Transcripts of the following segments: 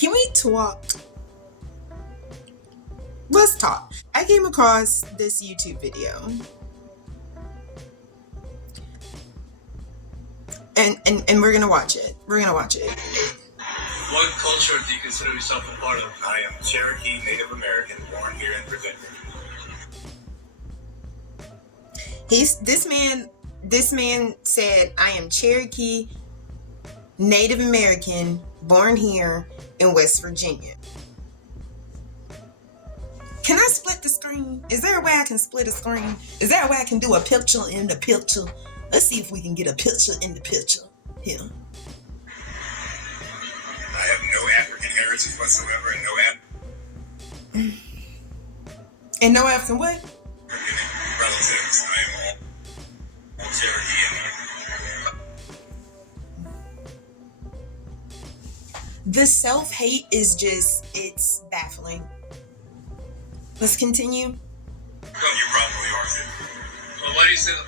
Can we talk? Let's talk. I came across this YouTube video. And we're gonna watch it. We're gonna watch it. What culture do you consider yourself a part of? I am Cherokee Native American, born here in Virginia. This man said, I am Cherokee Native American, born here in West Virginia. Can I split the screen? Is there a way I can split a screen? Is there a way I can do a picture in the picture? Let's see if we can get a picture in the picture here. I have no African heritage whatsoever, and And no African what? relatives. I am all Cherokee. The self-hate is just, it's baffling. Let's continue. Well, you probably are too. Well, why do you say that?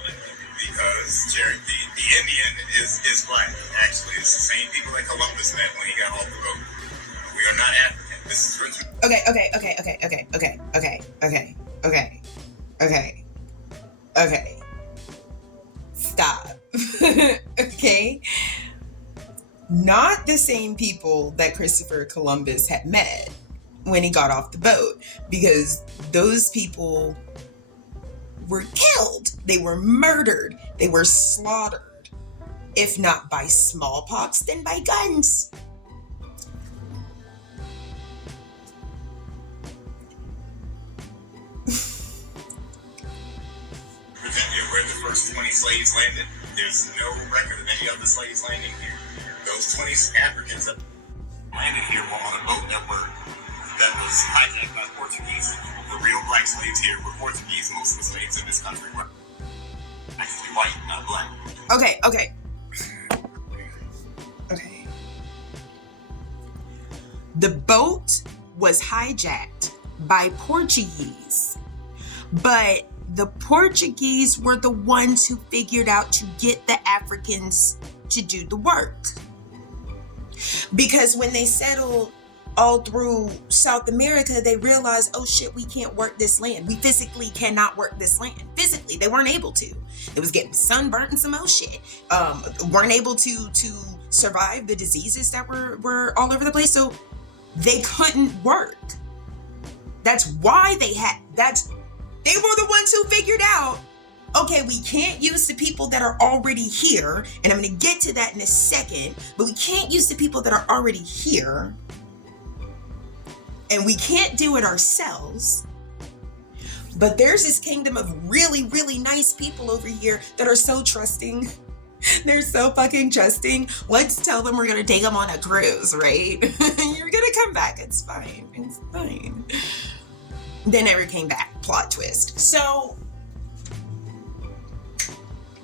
Because Cherokee, the Indian is black. Actually, it's the same people that Columbus met when he got off the boat. We are not African. This is Richard. Okay. Stop. Okay. Not the same people that Christopher Columbus had met when he got off the boat, because those people were killed. They were murdered. They were slaughtered. If not by smallpox, then by guns. Virginia, where the first 20 slaves landed, there's no record of any other slaves landing here. Those 20 Africans that landed here were on a boat that was hijacked by Portuguese. The real black slaves here were Portuguese. Most of the slaves in this country were actually white, not black. Okay. The boat was hijacked by Portuguese, but the Portuguese were the ones who figured out to get the Africans to do the work. Because when they settled all through South America, they realized, oh shit, we can't work this land. We physically cannot work this land. Physically, they weren't able to. It was getting sunburnt and some old shit. Weren't able to survive the diseases that were all over the place. So they couldn't work. That's why they were the ones who figured out, okay, we can't use the people that are already here, and I'm going to get to that in a second, but we can't use the people that are already here, and we can't do it ourselves. But there's this kingdom of really, really nice people over here that are so trusting. They're so fucking trusting. Let's tell them we're going to take them on a cruise, right? You're going to come back. It's fine. It's fine. They never came back. Plot twist. So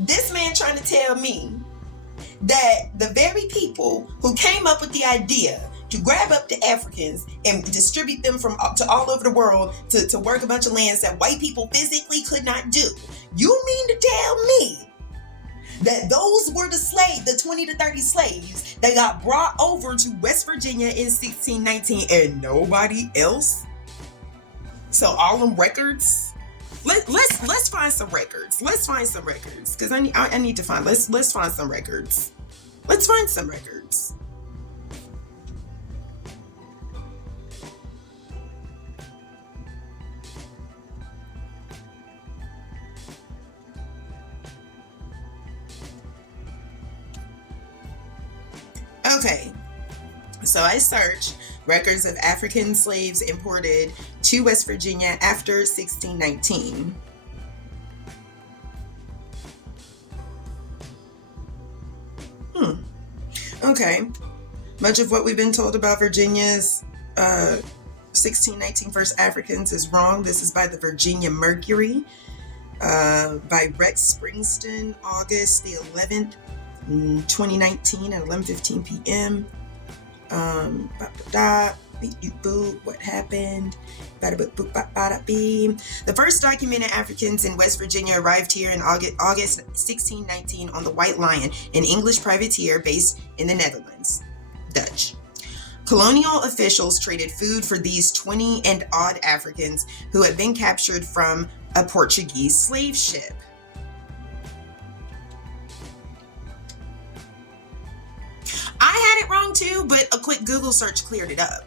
this man trying to tell me that the very people who came up with the idea to grab up the Africans and distribute them to all over the world to work a bunch of lands that white people physically could not do. You mean to tell me that those were the 20 to 30 slaves that got brought over to West Virginia in 1619 and nobody else? So all them records? Let's find some records. Let's find some records, because I need to find. Let's find some records. Let's find some records. Okay, so I searched records of African slaves imported to West Virginia after 1619. Okay. Much of what we've been told about Virginia's 1619 first Africans is wrong. This is by the Virginia Mercury, by Rex Springston, August the 11th, 2019 at 11:15 p.m. What happened? The first documented Africans in West Virginia arrived here in August 1619 on the White Lion, an English privateer based in the Netherlands, Dutch. Colonial officials traded food for these 20 and odd Africans who had been captured from a Portuguese slave ship. I had it wrong too, but a quick Google search cleared it up.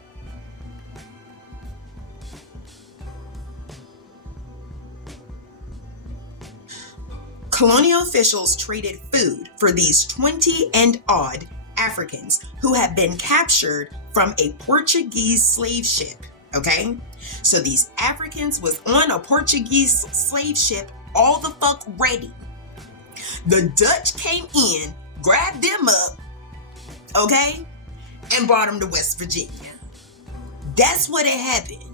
Colonial officials traded food for these 20 and odd Africans who had been captured from a Portuguese slave ship, okay? So these Africans was on a Portuguese slave ship, all the fuck ready. The Dutch came in, grabbed them up, okay, and brought them to West Virginia. That's what had happened.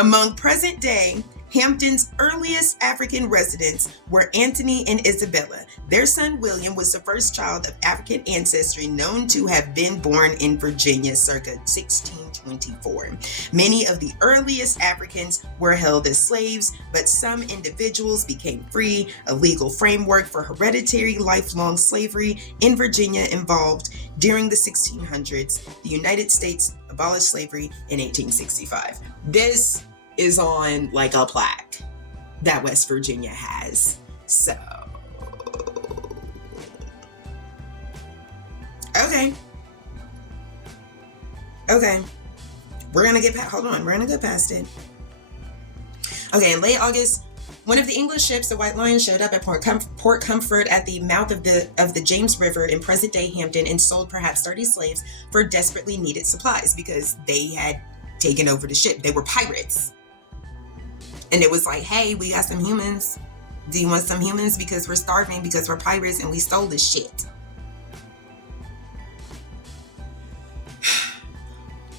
Among present-day Hampton's earliest African residents were Anthony and Isabella. Their son William was the first child of African ancestry known to have been born in Virginia circa 1624. Many of the earliest Africans were held as slaves, but some individuals became free. A legal framework for hereditary lifelong slavery in Virginia evolved during the 1600s. The United States abolished slavery in 1865. This is on like a plaque that West Virginia has. So, okay. We're gonna get past, hold on, we're gonna go past it. Okay, in late August, one of the English ships, the White Lion, showed up at Port Comfort at the mouth of the James River in present-day Hampton and sold perhaps 30 slaves for desperately needed supplies because they had taken over the ship. They were pirates. And it was like, hey, we got some humans. Do you want some humans? Because we're starving, because we're pirates and we stole this shit.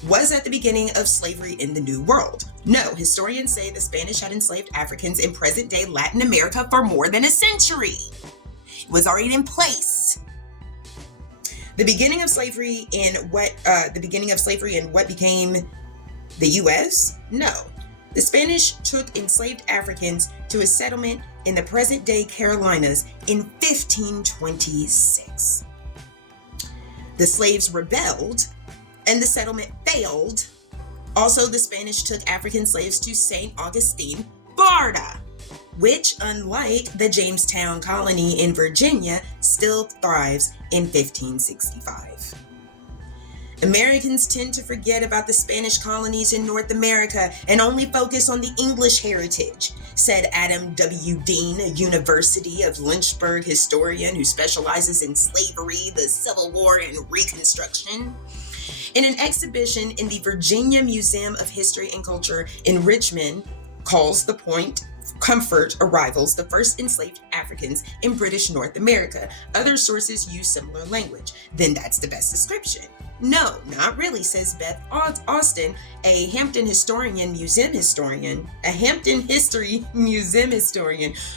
Was at the beginning of slavery in the New World. No, historians say the Spanish had enslaved Africans in present-day Latin America for more than a century. It was already in place. The beginning of slavery in what became the U.S.? No. The Spanish took enslaved Africans to a settlement in the present-day Carolinas in 1526. The slaves rebelled, and the settlement failed. Also, the Spanish took African slaves to St. Augustine, Florida, which, unlike the Jamestown colony in Virginia, still thrives in 1565. Americans tend to forget about the Spanish colonies in North America and only focus on the English heritage, said Adam W. Dean, a University of Lynchburg historian who specializes in slavery, the Civil War, and Reconstruction. In an exhibition in the Virginia Museum of History and Culture in Richmond, calls the Point Comfort arrivals the first enslaved Africans in British North America. Other sources use similar language. Then that's the best description. No, not really, says Beth Austin, a Hampton history museum historian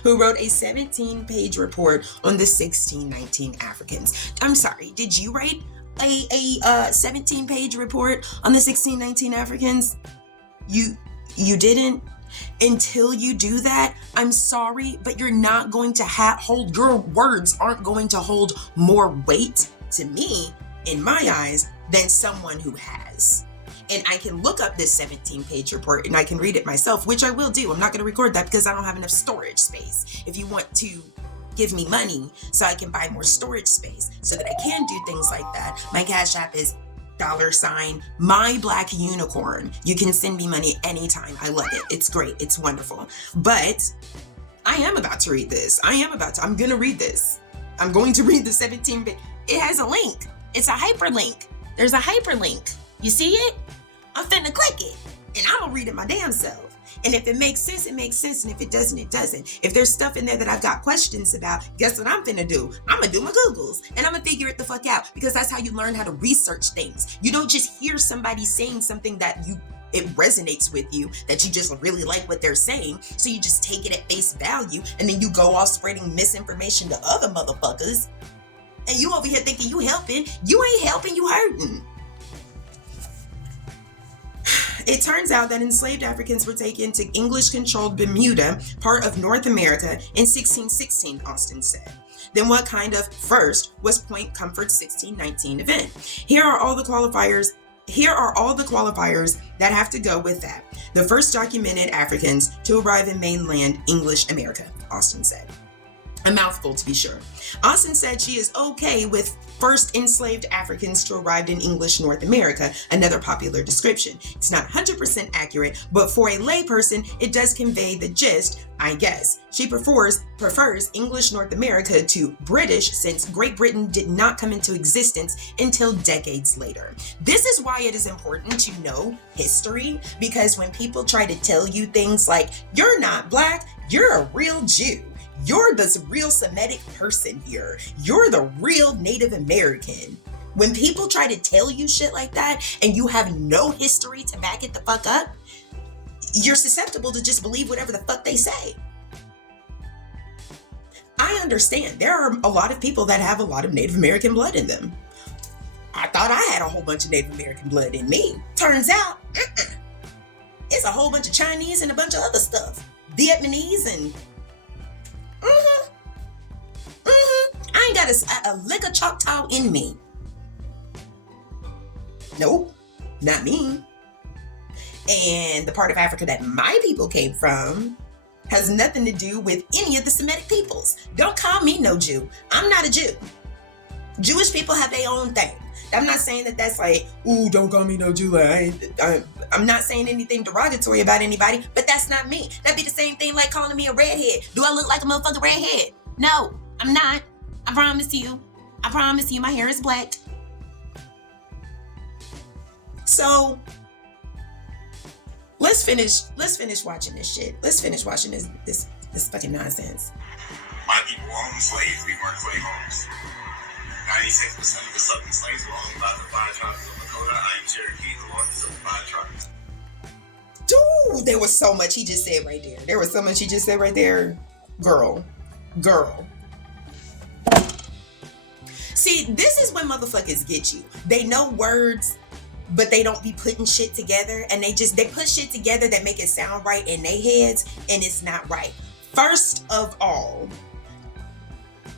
who wrote a 17-page report on the 1619 Africans. I'm sorry, did you write a 17-page report on the 1619 Africans? You didn't? Until you do that, I'm sorry, but you're not going to hold, your words aren't going to hold more weight to me, in my eyes, than someone who has. And I can look up this 17-page report and I can read it myself, which I will do. I'm not going to record that because I don't have enough storage space. If you want to give me money so I can buy more storage space so that I can do things like that, my Cash App is $MyBlackUnicorn. You can send me money anytime. I love it. It's great. It's wonderful. But I am about to read this. I'm going to read this. I'm going to read the 17-page. It has a link. It's a hyperlink. There's a hyperlink. You see it? I'm finna click it. And I'm gonna read it my damn self. And if it makes sense, it makes sense. And if it doesn't, it doesn't. If there's stuff in there that I've got questions about, guess what I'm finna do? I'm gonna do my Googles and I'm gonna figure it the fuck out, because that's how you learn how to research things. You don't just hear somebody saying something that it resonates with you, that you just really like what they're saying, so you just take it at face value and then you go off spreading misinformation to other motherfuckers. And you over here thinking you helping. You ain't helping, you hurting. It turns out that enslaved Africans were taken to English-controlled Bermuda, part of North America, in 1616, Austin said. Then what kind of first was Point Comfort's 1619 event? Here are all the qualifiers that have to go with that. The first documented Africans to arrive in mainland English America, Austin said. A mouthful, to be sure. Austin said she is okay with first enslaved Africans to arrive in English North America, another popular description. It's not 100% accurate, but for a layperson, it does convey the gist, I guess. She prefers English North America to British, since Great Britain did not come into existence until decades later. This is why it is important to know history, because when people try to tell you things like, you're not black, you're a real Jew, you're the real Semitic person here, you're the real Native American. When people try to tell you shit like that and you have no history to back it the fuck up, you're susceptible to just believe whatever the fuck they say. I understand. There are a lot of people that have a lot of Native American blood in them. I thought I had a whole bunch of Native American blood in me. Turns out, it's a whole bunch of Chinese and a bunch of other stuff. Vietnamese and I ain't got a lick of Choctaw in me. Nope, not me. And the part of Africa that my people came from has nothing to do with any of the Semitic peoples. Don't call me no Jew. I'm not a Jew. Jewish people have their own thing. I'm not saying that that's like, ooh, don't call me no Jew. I'm not saying anything derogatory about anybody, but that's not me. That'd be the same thing like calling me a redhead. Do I look like a motherfucking redhead? No, I'm not. I promise you. I promise you my hair is black. So let's finish watching this shit. Let's finish watching this fucking nonsense. My people owned slaves, we weren't slave owners. 96% of the Southern slaves were owned by the 5 tribes of Lakota. I am Cherokee, the largest of the 5 tribes. Dude, there was so much he just said right there. Girl. See, this is when motherfuckers get you. They know words, but they don't be putting shit together, and they put shit together that make it sound right in their heads, and it's not right. First of all,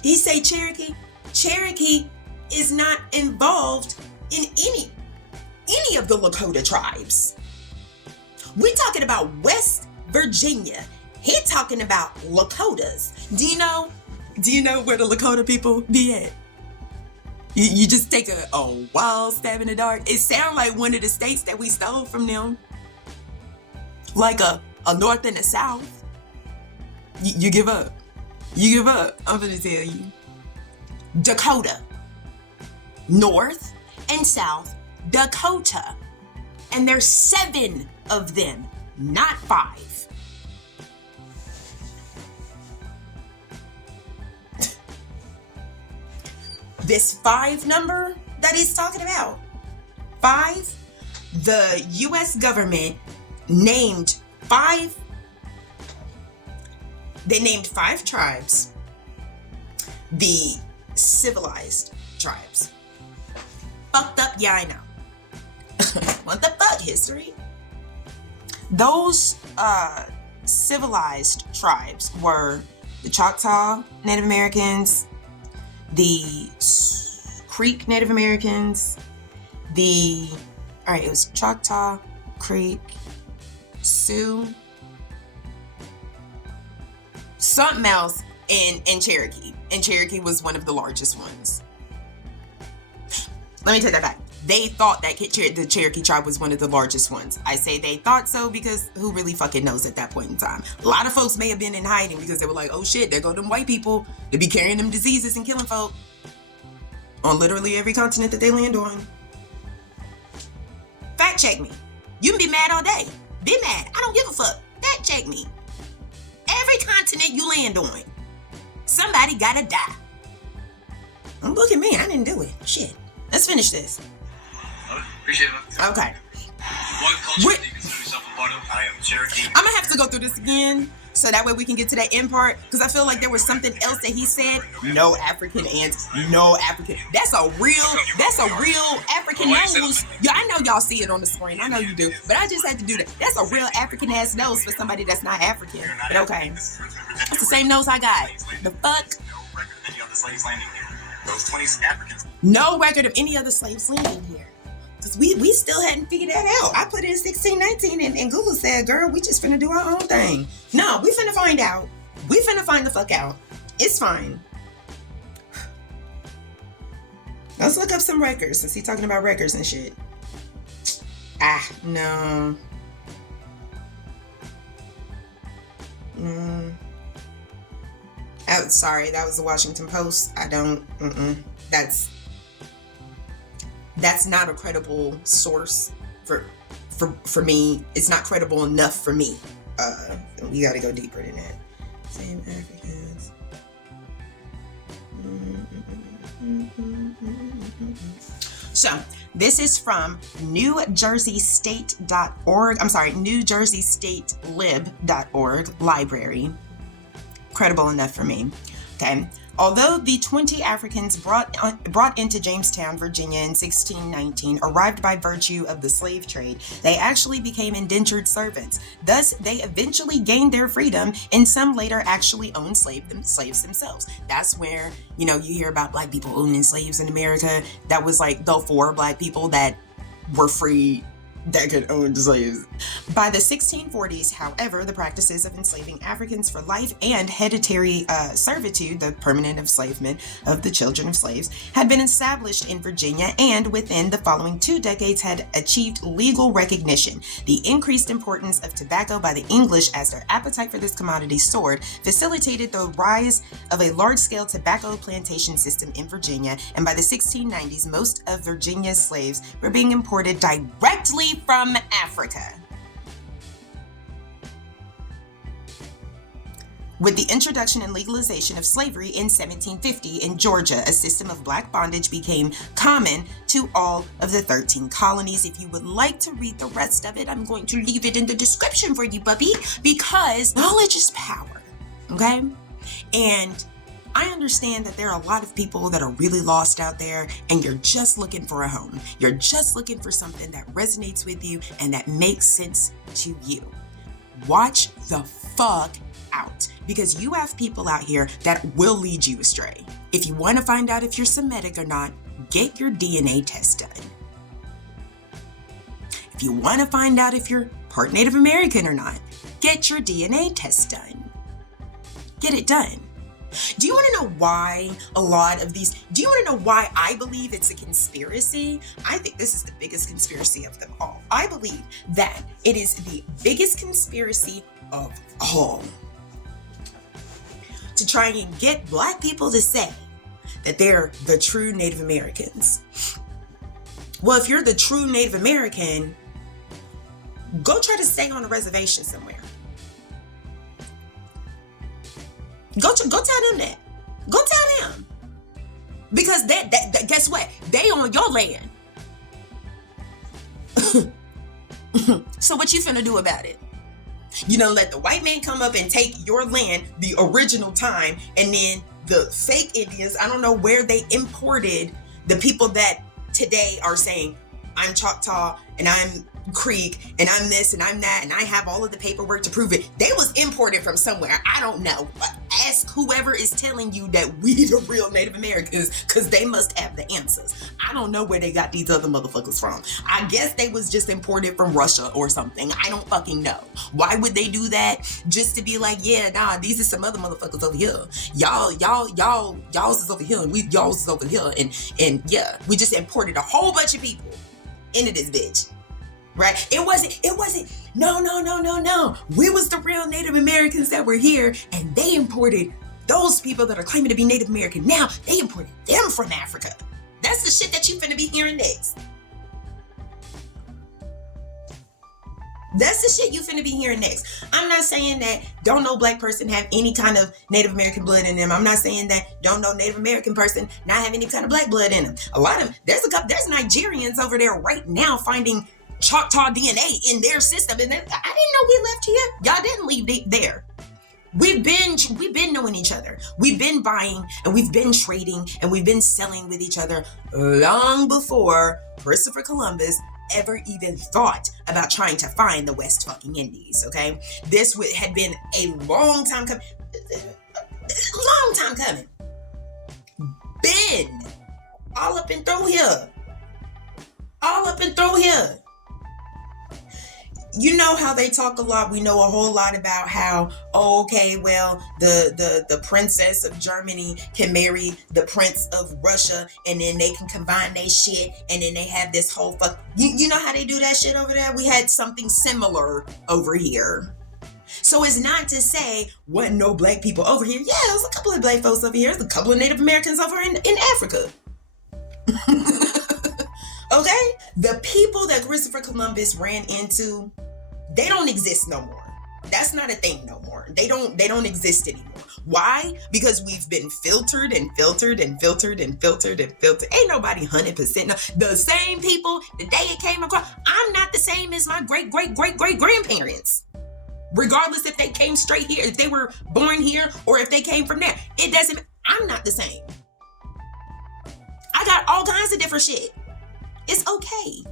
he say Cherokee. Cherokee is not involved in any of the Lakota tribes. We're talking about West Virginia. He talking about Lakotas. Do you know where the Lakota people be at? You just take a wild stab in the dark. It sounds like one of the states that we stole from them. Like a north and a south. You give up. I'm gonna tell you. Dakota. North and South Dakota. And there's 7 of them, not 5. This 5 number that he's talking about, 5, the U.S. government named 5. They named 5 tribes, the civilized tribes. Fucked up, yeah, I know. What the fuck, history? Those civilized tribes were the Choctaw Native Americans, the Creek Native Americans, it was Choctaw, Creek, Sioux, something else, and Cherokee. And Cherokee was one of the largest ones. Let me take that back. They thought that the Cherokee tribe was one of the largest ones. I say they thought so because who really fucking knows at that point in time? A lot of folks may have been in hiding because they were like, oh shit, there go them white people. They be carrying them diseases and killing folk on literally every continent that they land on. Fact check me. You can be mad all day. Be mad. I don't give a fuck. Fact check me. Every continent you land on, somebody gotta die. Don't look at me. I didn't do it. Shit. Let's finish this. Appreciate it. Okay. What culture do you consider yourself a part of? I am Cherokee. I'm gonna have to go through this again So that way we can get to that end part, because I feel like there was something else that he said. No African ants, no African. That's a real African nose. Yeah, I know y'all see it on the screen. I know you do, but I just had to do that. That's a real African ass nose for somebody that's not African. But okay, that's the same nose I got. The fuck? No record of any other slaves landing here. Because we still hadn't figured that out. I put in 1619 and Google said, girl, we just finna do our own thing. No, we finna find out. We finna find the fuck out. It's fine. Let's look up some records since he's talking about records and shit. No. Oh, sorry, that was the Washington Post. I don't, That's not a credible source for me. It's not credible enough for me. We got to go deeper than that. Same Africans. So this is from NewJerseyState.org. I'm sorry, NewJerseyStateLib.org library. Credible enough for me. Okay. Although the 20 Africans brought into Jamestown, Virginia in 1619 arrived by virtue of the slave trade, they actually became indentured servants. Thus, they eventually gained their freedom, and some later actually owned slaves themselves. That's where, you hear about black people owning slaves in America. That was like the 4 black people that were free that could own slaves. By the 1640s, however, the practices of enslaving Africans for life and hereditary servitude, the permanent enslavement of the children of slaves, had been established in Virginia, and within the following 2 decades had achieved legal recognition. The increased importance of tobacco by the English as their appetite for this commodity soared facilitated the rise of a large-scale tobacco plantation system in Virginia, and by the 1690s, most of Virginia's slaves were being imported directly from Africa. With the introduction and legalization of slavery in 1750 in Georgia, a system of black bondage became common to all of the 13 colonies. If you would like to read the rest of it, I'm going to leave it in the description for you, puppy, because knowledge is power, okay? And I understand that there are a lot of people that are really lost out there, and you're just looking for a home. You're just looking for something that resonates with you and that makes sense to you. Watch the fuck out, because you have people out here that will lead you astray. If you want to find out if you're Semitic or not, get your DNA test done. If you want to find out if you're part Native American or not, get your DNA test done. Get it done. Do you want to know why do you want to know why I believe it's a conspiracy? I think this is the biggest conspiracy of them all. I believe that it is the biggest conspiracy of all to try and get black people to say that they're the true Native Americans. Well, if you're the true Native American, go try to stay on a reservation somewhere. Go tell them that. Go tell them. Because that guess what? They on your land. So what you finna do about it? You know, let the white man come up and take your land, the original time, and then the fake Indians, I don't know where they imported the people that today are saying, I'm Choctaw and I'm Creek and I'm this and I'm that and I have all of the paperwork to prove it. They was imported from somewhere. I don't know. Ask whoever is telling you that we the real Native Americans, because they must have the answers. I don't know where they got these other motherfuckers from. I guess they was just imported from Russia or something. I don't fucking know. Why would they do that? Just to be like, yeah, nah, these are some other motherfuckers over here. Y'all's is over here and y'all's is over here. And yeah, we just imported a whole bunch of people into this bitch. Right? It wasn't, no. We was the real Native Americans that were here, and they imported those people that are claiming to be Native American. Now, they imported them from Africa. That's the shit that you finna be hearing next. That's the shit you finna be hearing next. I'm not saying that don't no black person have any kind of Native American blood in them. I'm not saying that don't no Native American person not have any kind of black blood in them. A lot of them, there's Nigerians over there right now finding Choctaw DNA in their system. And I didn't know we left here. Y'all didn't leave there. We've been knowing each other. We've been buying and we've been trading and we've been selling with each other long before Christopher Columbus ever even thought about trying to find the West fucking Indies, okay? This had been a long time coming. Long time coming. Been all up and through here. All up and through here. You know how they talk a lot. We know a whole lot about how, the princess of Germany can marry the prince of Russia, and then they can combine their shit, and then they have this whole fuck. You know how they do that shit over there? We had something similar over here. So it's not to say wasn't no black people over here. Yeah, there's a couple of black folks over here. There's a couple of Native Americans over in Africa. Okay? The people that Christopher Columbus ran into, they don't exist no more. That's not a thing no more. They don't exist anymore. Why? Because we've been filtered and filtered and filtered and filtered and filtered. Ain't nobody 100% no. The same people that they came across. I'm not the same as my great grandparents. Regardless if they came straight here, if they were born here, or if they came from there. It doesn't, I'm not the same. I got all kinds of different shit. It's okay.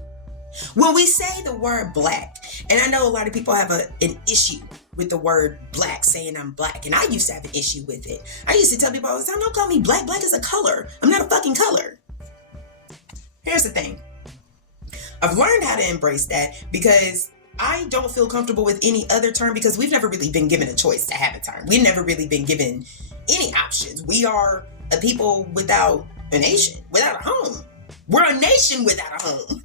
When we say the word black, and I know a lot of people have an issue with the word black, saying I'm black, and I used to have an issue with it. I used to tell people all the time, don't call me black. Black is a color. I'm not a fucking color. Here's the thing. I've learned how to embrace that because I don't feel comfortable with any other term because we've never really been given a choice to have a term. We've never really been given any options. We are a people without a nation, without a home. We're a nation without a home.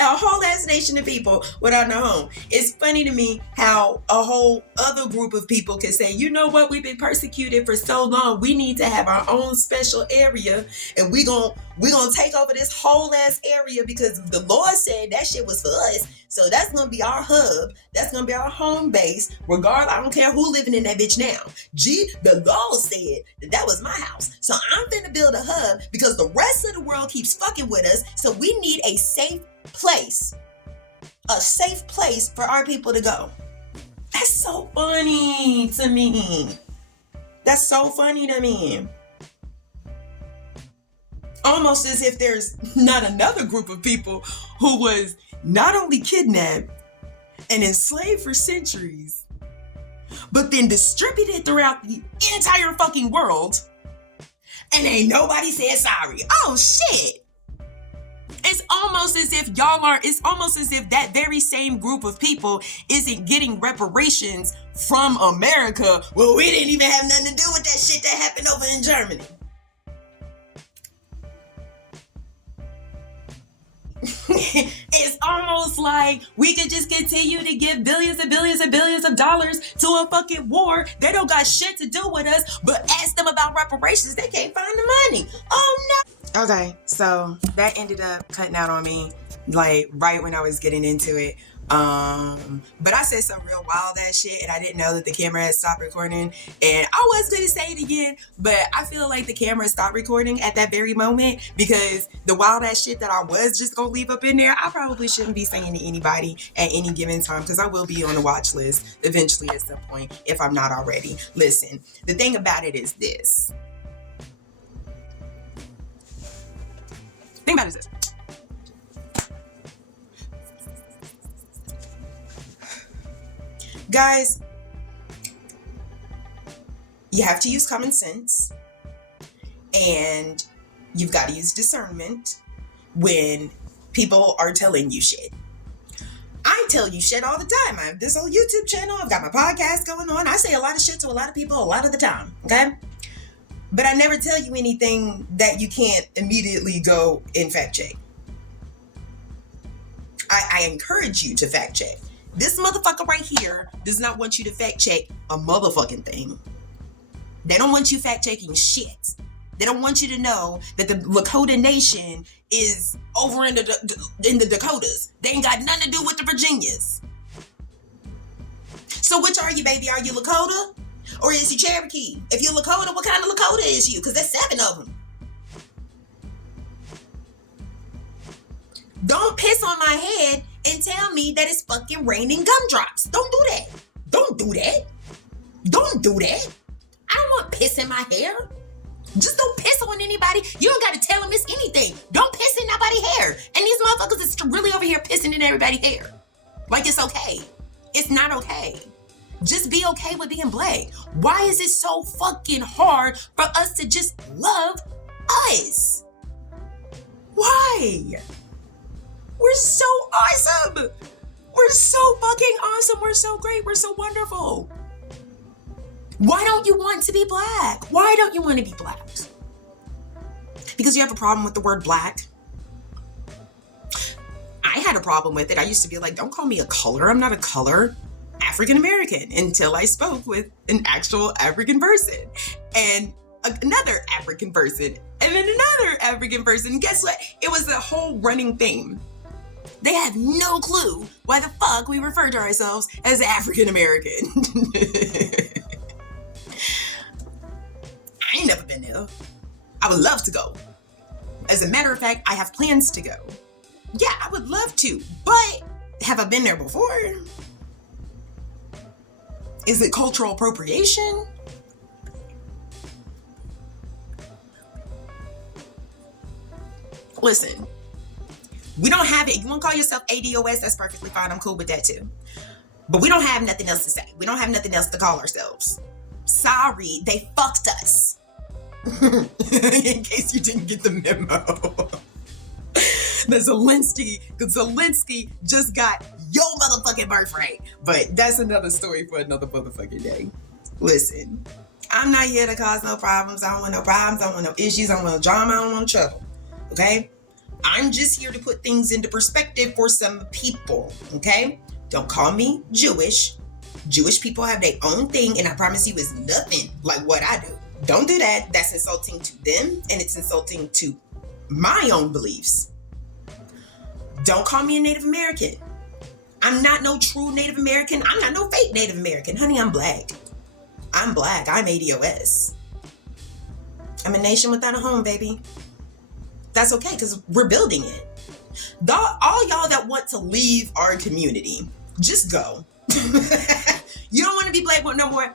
A whole ass nation of people without no home. It's funny to me how a whole other group of people can say, you know what, we've been persecuted for so long, we need to have our own special area, and we gonna take over this whole ass area because the Lord said that shit was for us. So that's gonna be our hub. That's gonna be our home base. Regardless, I don't care who living in that bitch now. The Lord said that was my house. So I'm finna build a hub because the rest of the world keeps fucking with us. So we need a safe place for our people to go. That's so funny to me. That's so funny to me. Almost as if there's not another group of people who was not only kidnapped and enslaved for centuries, but then distributed throughout the entire fucking world, and ain't nobody said sorry. Oh shit. It's almost as if that very same group of people isn't getting reparations from America. Well, we didn't even have nothing to do with that shit that happened over in Germany. It's almost like we could just continue to give billions and billions and billions of dollars to a fucking war. They don't got shit to do with us, but ask them about reparations, they can't find the money. Oh no. Okay, so that ended up cutting out on me, like right when I was getting into it. But I said some real wild ass shit, and I didn't know that the camera had stopped recording, and I was gonna say it again, but I feel like the camera stopped recording at that very moment because the wild ass shit that I was just gonna leave up in there, I probably shouldn't be saying to anybody at any given time because I will be on the watch list eventually at some point if I'm not already. Listen, the thing about it is this. Think about it as this. Guys, you have to use common sense and you've got to use discernment when people are telling you shit. I tell you shit all the time. I have this whole YouTube channel. I've got my podcast going on. I say a lot of shit to a lot of people a lot of the time, okay? But I never tell you anything that you can't immediately go and fact check. I encourage you to fact check. This motherfucker right here does not want you to fact check a motherfucking thing. They don't want you fact checking shit. They don't want you to know that the Lakota Nation is over in the Dakotas. They ain't got nothing to do with the Virginias. So which are you, baby? Are you Lakota? Or is you Cherokee? If you're Lakota, what kind of Lakota is you? Because there's 7 of them. Don't piss on my head and tell me that it's fucking raining gumdrops. Don't do that. Don't do that. Don't do that. I don't want piss in my hair. Just don't piss on anybody. You don't got to tell them it's anything. Don't piss in nobody's hair. And these motherfuckers is really over here pissing in everybody's hair. Like it's okay. It's not okay. Just be okay with being black. Why is it so fucking hard for us to just love us? Why? We're so awesome. We're so fucking awesome. We're so great. We're so wonderful. Why don't you want to be black? Why don't you want to be black? Because you have a problem with the word black? I had a problem with it. I used to be like, don't call me a color. I'm not a color. African American, until I spoke with an actual African person and another African person and then another African person. And guess what? It was a whole running theme. They have no clue why the fuck we refer to ourselves as African American. I ain't never been there. I would love to go. As a matter of fact, I have plans to go. Yeah, I would love to, but have I been there before? Is it cultural appropriation? Listen, we don't have it. You want to call yourself ADOS? That's perfectly fine. I'm cool with that too. But we don't have nothing else to say. We don't have nothing else to call ourselves. Sorry, they fucked us. In case you didn't get the memo. Zelensky just got your motherfucking birthright. But that's another story for another motherfucking day. Listen, I'm not here to cause no problems. I don't want no problems. I don't want no issues. I don't want no drama. I don't want no trouble. Okay? I'm just here to put things into perspective for some people. Okay? Don't call me Jewish. Jewish people have their own thing, and I promise you it's nothing like what I do. Don't do that. That's insulting to them, and it's insulting to my own beliefs. Don't call me a Native American. I'm not no true Native American. I'm not no fake Native American. Honey, I'm black. I'm black. I'm ADOS. I'm a nation without a home, baby. That's okay, because we're building it. All y'all that want to leave our community, just go. You don't want to be black no more?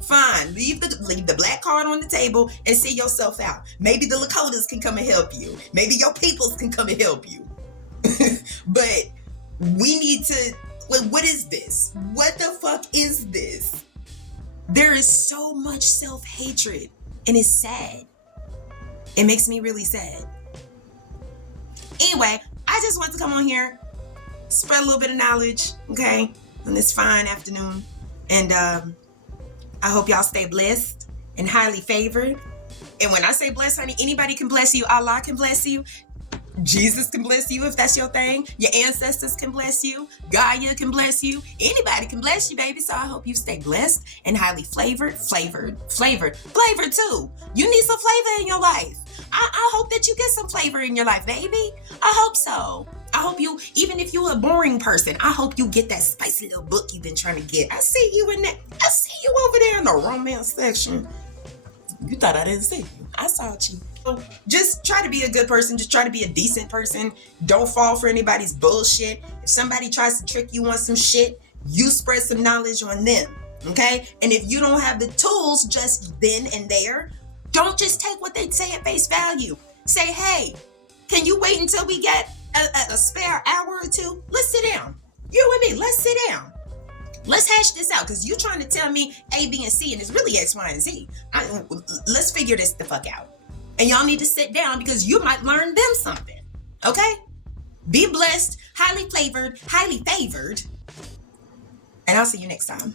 Fine. Leave the black card on the table and see yourself out. Maybe the Lakotas can come and help you. Maybe your peoples can come and help you. But we need to, what is this? What the fuck is this? There is so much self-hatred, and it's sad. It makes me really sad. Anyway, I just want to come on here, spread a little bit of knowledge, okay, on this fine afternoon. And I hope y'all stay blessed and highly favored. And when I say blessed, honey, anybody can bless you. Allah can bless you. Jesus can bless you if that's your thing. Your ancestors can bless you. Gaia can bless you. Anybody can bless you, baby. So I hope you stay blessed and highly flavored too. You need some flavor in your life. I hope that you get some flavor in your life, baby. I hope so. I hope you, even if you're a boring person, I hope you get that spicy little book you've been trying to get. I see you in that. I see you over there in the romance section. You thought I didn't see you. I saw you. So just try to be a good person. Just try to be a decent person. Don't fall for anybody's bullshit. If somebody tries to trick you on some shit, you spread some knowledge on them. Okay? And if you don't have the tools just then and there, don't just take what they say at face value. Say, hey, can you wait until we get a spare hour or two? Let's sit down. You and me, let's sit down. Let's hash this out, because you're trying to tell me A, B, and C, and it's really X, Y, and Z. Let's figure this the fuck out. And y'all need to sit down, because you might learn them something. Okay? Be blessed, highly favored, and I'll see you next time.